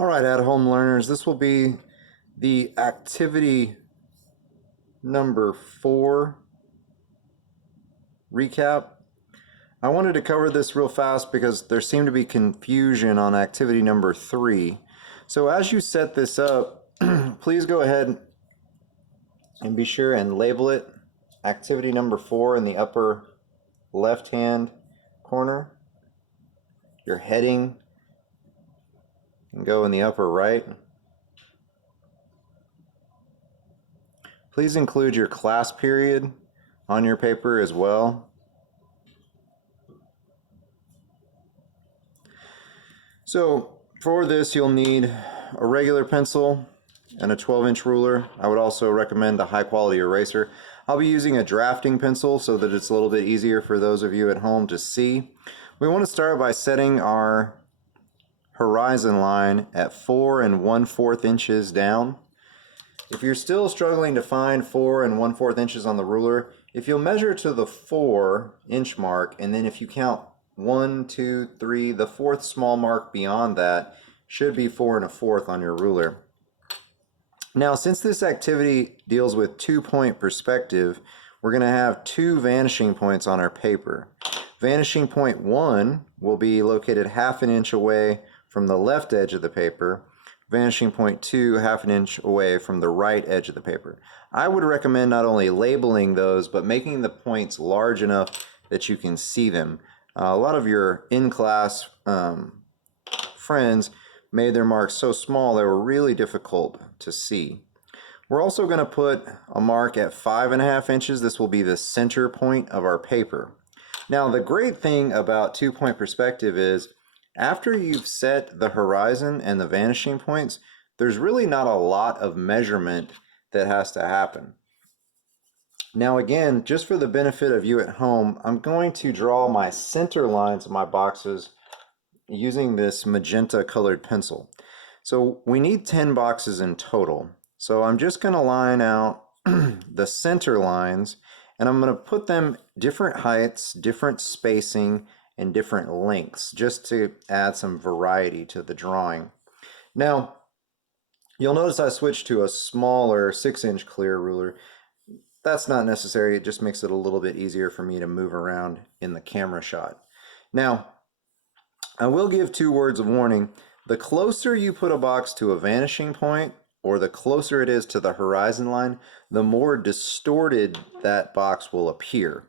All right, at-home learners, this will be the activity number 4 recap. I wanted to cover this real fast because there seemed to be confusion on activity number 3. So as you set this up, please go ahead and be sure and label it activity number 4 in the upper left-hand corner. Your heading can go in the upper right. Please include your class period on your paper as well. So for this, you'll need a regular pencil and a 12-inch ruler. I would also recommend a high-quality eraser. I'll be using a drafting pencil so that it's a little bit easier for those of you at home to see. We want to start by setting our horizon line at 4 1/4 inches down. If you're still struggling to find 4 1/4 inches on the ruler, if you'll measure to the 4-inch mark, and then if you count 1, 2, 3, the 4th small mark beyond that should be 4 1/4 on your ruler. Now, since this activity deals with 2-point perspective, we're going to have 2 vanishing points on our paper. Vanishing point 1 will be located 1/2 inch away from the left edge of the paper. Vanishing point 2, 1/2 inch away from the right edge of the paper. I would recommend not only labeling those, but making the points large enough that you can see them. A lot of your in-class friends made their marks so small they were really difficult to see. We're also going to put a mark at 5 1/2 inches. This will be the center point of our paper. Now, the great thing about 2-point perspective is after you've set the horizon and the vanishing points, there's really not a lot of measurement that has to happen. Now again, just for the benefit of you at home, I'm going to draw my center lines of my boxes using this magenta colored pencil. So we need 10 boxes in total. So I'm just going to line out the center lines, and I'm going to put them different heights, different spacing, and different lengths, just to add some variety to the drawing. Now, you'll notice I switched to a smaller 6-inch clear ruler. That's not necessary, it just makes it a little bit easier for me to move around in the camera shot. Now, I will give 2 words of warning. The closer you put a box to a vanishing point, or the closer it is to the horizon line, the more distorted that box will appear.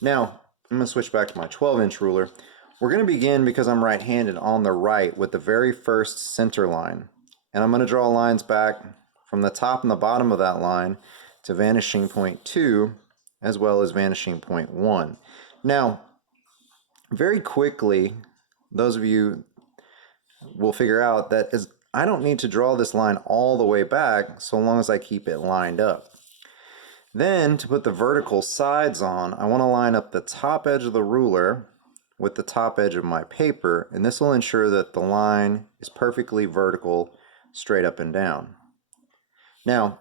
Now, I'm going to switch back to my 12-inch ruler. We're going to begin, because I'm right-handed, on the right with the very first center line. And I'm going to draw lines back from the top and the bottom of that line to vanishing point 2, as well as vanishing point 1. Now, very quickly, those of you will figure out that I don't need to draw this line all the way back so long as I keep it lined up. Then, to put the vertical sides on, I want to line up the top edge of the ruler with the top edge of my paper, and this will ensure that the line is perfectly vertical, straight up and down. Now,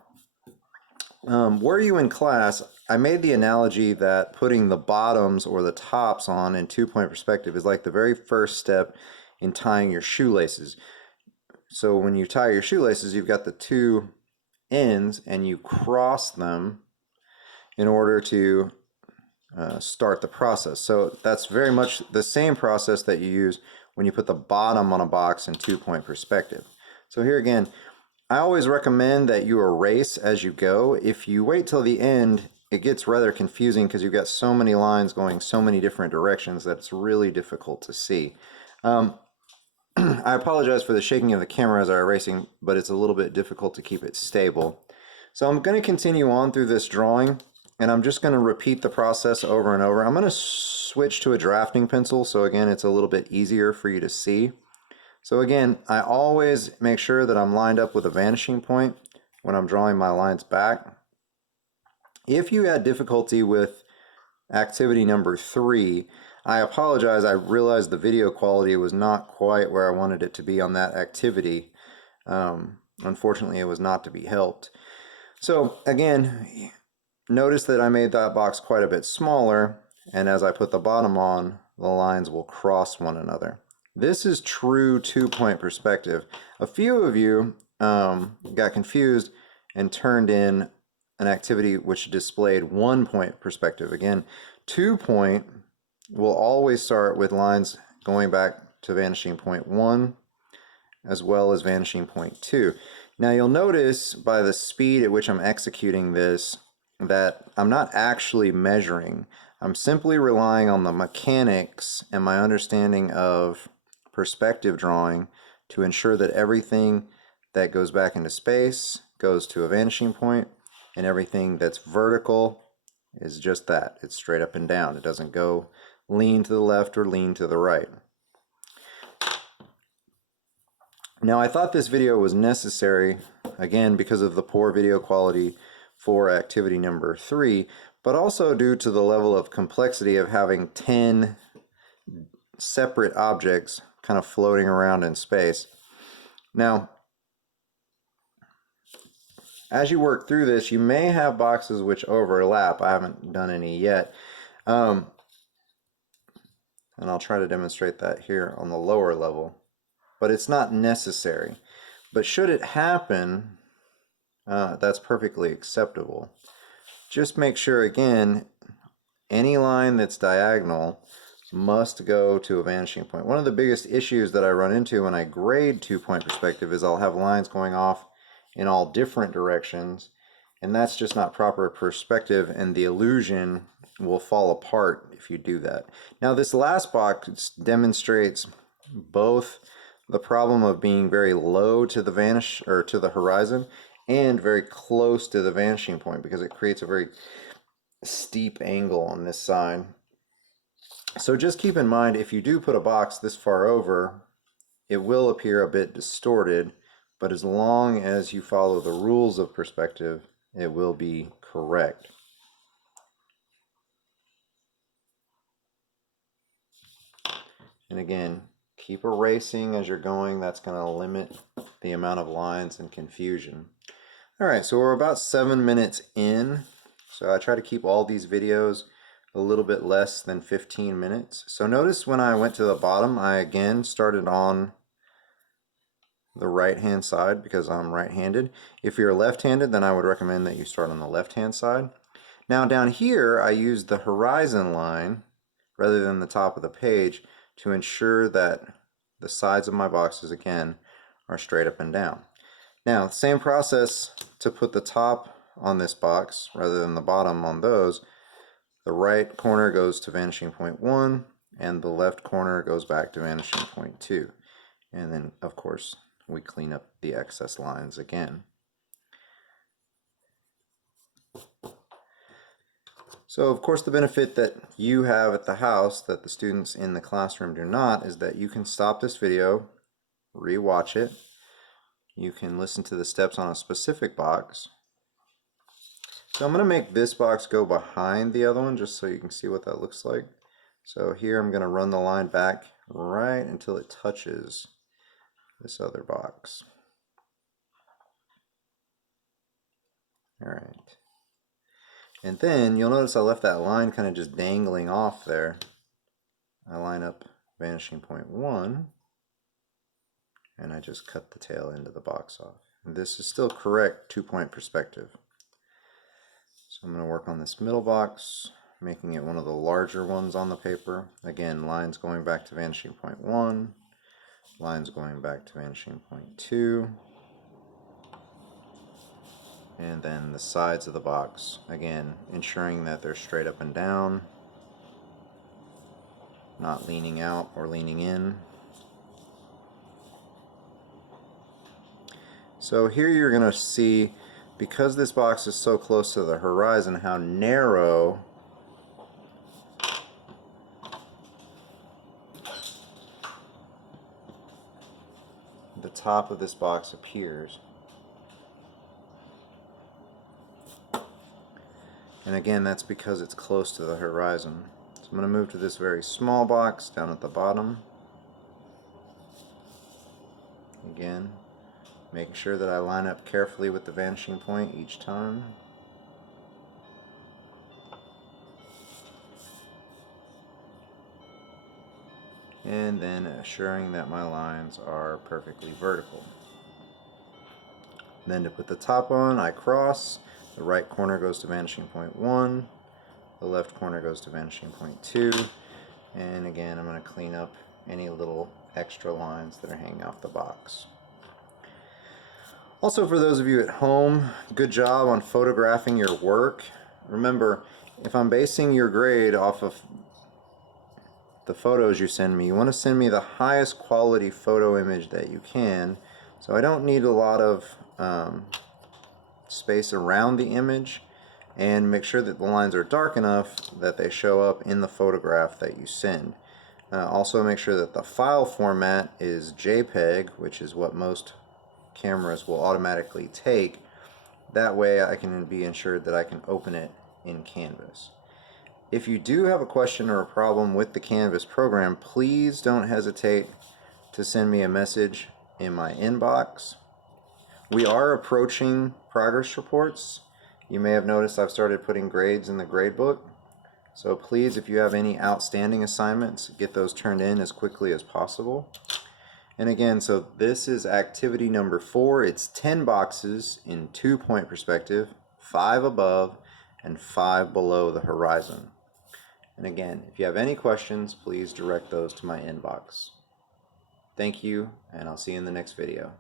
were you in class, I made the analogy that putting the bottoms or the tops on in 2-point perspective is like the very first step in tying your shoelaces. So when you tie your shoelaces, you've got the 2 ends and you cross them in order to start the process. So that's very much the same process that you use when you put the bottom on a box in 2-point perspective. So here again, I always recommend that you erase as you go. If you wait till the end, it gets rather confusing because you've got so many lines going so many different directions that it's really difficult to see. I apologize for the shaking of the camera as I'm erasing, but it's a little bit difficult to keep it stable. So I'm going to continue on through this drawing, and I'm just going to repeat the process over and over. I'm going to switch to a drafting pencil, so again, it's a little bit easier for you to see. So again, I always make sure that I'm lined up with a vanishing point when I'm drawing my lines back. If you had difficulty with activity number 3, I apologize. I realized the video quality was not quite where I wanted it to be on that activity. Unfortunately, it was not to be helped. So again, notice that I made that box quite a bit smaller, and as I put the bottom on, the lines will cross one another. This is true 2-point perspective. A few of you got confused and turned in an activity which displayed 1-point perspective. Again, 2-point will always start with lines going back to vanishing point 1 as well as vanishing point 2. Now you'll notice by the speed at which I'm executing this that I'm not actually measuring. I'm simply relying on the mechanics and my understanding of perspective drawing to ensure that everything that goes back into space goes to a vanishing point, and everything that's vertical is just that. It's straight up and down. It doesn't go lean to the left or lean to the right. Now I thought this video was necessary, again because of the poor video quality for activity number 3, but also due to the level of complexity of having 10 separate objects kind of floating around in space. Now, as you work through this, you may have boxes which overlap. I haven't done any yet. And I'll try to demonstrate that here on the lower level. But it's not necessary. But should it happen, that's perfectly acceptable. Just make sure, again, any line that's diagonal must go to a vanishing point. One of the biggest issues that I run into when I grade 2-point perspective is I'll have lines going off in all different directions, and that's just not proper perspective, and the illusion will fall apart if you do that. Now this last box demonstrates both the problem of being very low to the horizon and very close to the vanishing point, because it creates a very steep angle on this side. So just keep in mind, if you do put a box this far over, it will appear a bit distorted, but as long as you follow the rules of perspective, it will be correct. And again, keep erasing as you're going. That's going to limit the amount of lines and confusion. All right, so we're about 7 minutes in. So I try to keep all these videos a little bit less than 15 minutes. So notice when I went to the bottom, I again started on the right-hand side because I'm right-handed. If you're left-handed, then I would recommend that you start on the left-hand side. Now down here, I used the horizon line rather than the top of the page to ensure that the sides of my boxes, again, are straight up and down. Now, same process to put the top on this box rather than the bottom on those. The right corner goes to vanishing point 1, and the left corner goes back to vanishing point 2. And then, of course, we clean up the excess lines again. So of course the benefit that you have at the house that the students in the classroom do not is that you can stop this video, re-watch it, you can listen to the steps on a specific box. So I'm going to make this box go behind the other one just so you can see what that looks like. So here I'm going to run the line back right until it touches this other box. Alright. And then you'll notice I left that line kind of just dangling off there. I line up vanishing point 1 and I just cut the tail end of the box off. And this is still correct 2-point perspective. So I'm going to work on this middle box, making it one of the larger ones on the paper. Again, lines going back to vanishing point 1, lines going back to vanishing point 2, and then the sides of the box, again, ensuring that they're straight up and down, not leaning out or leaning in. So here you're going to see, because this box is so close to the horizon, how narrow the top of this box appears. And again, that's because it's close to the horizon. So I'm going to move to this very small box down at the bottom. Again, making sure that I line up carefully with the vanishing point each time. and then assuring that my lines are perfectly vertical. Then to put the top on, I cross. The right corner goes to vanishing point 1, the left corner goes to vanishing point 2, and again I'm going to clean up any little extra lines that are hanging off the box. Also, for those of you at home, good job on photographing your work. Remember, if I'm basing your grade off of the photos you send me, you want to send me the highest quality photo image that you can. So I don't need a lot of space around the image, and make sure that the lines are dark enough that they show up in the photograph that you send. Also make sure that the file format is JPEG, which is what most cameras will automatically take. That way I can be ensured that I can open it in Canvas. If you do have a question or a problem with the Canvas program, please don't hesitate to send me a message in my inbox. We are approaching progress reports. You may have noticed I've started putting grades in the gradebook. So please, if you have any outstanding assignments, get those turned in as quickly as possible. And again, so this is activity number 4. It's 10 boxes in 2-point perspective, 5 above and 5 below the horizon. And again, if you have any questions, please direct those to my inbox. Thank you, and I'll see you in the next video.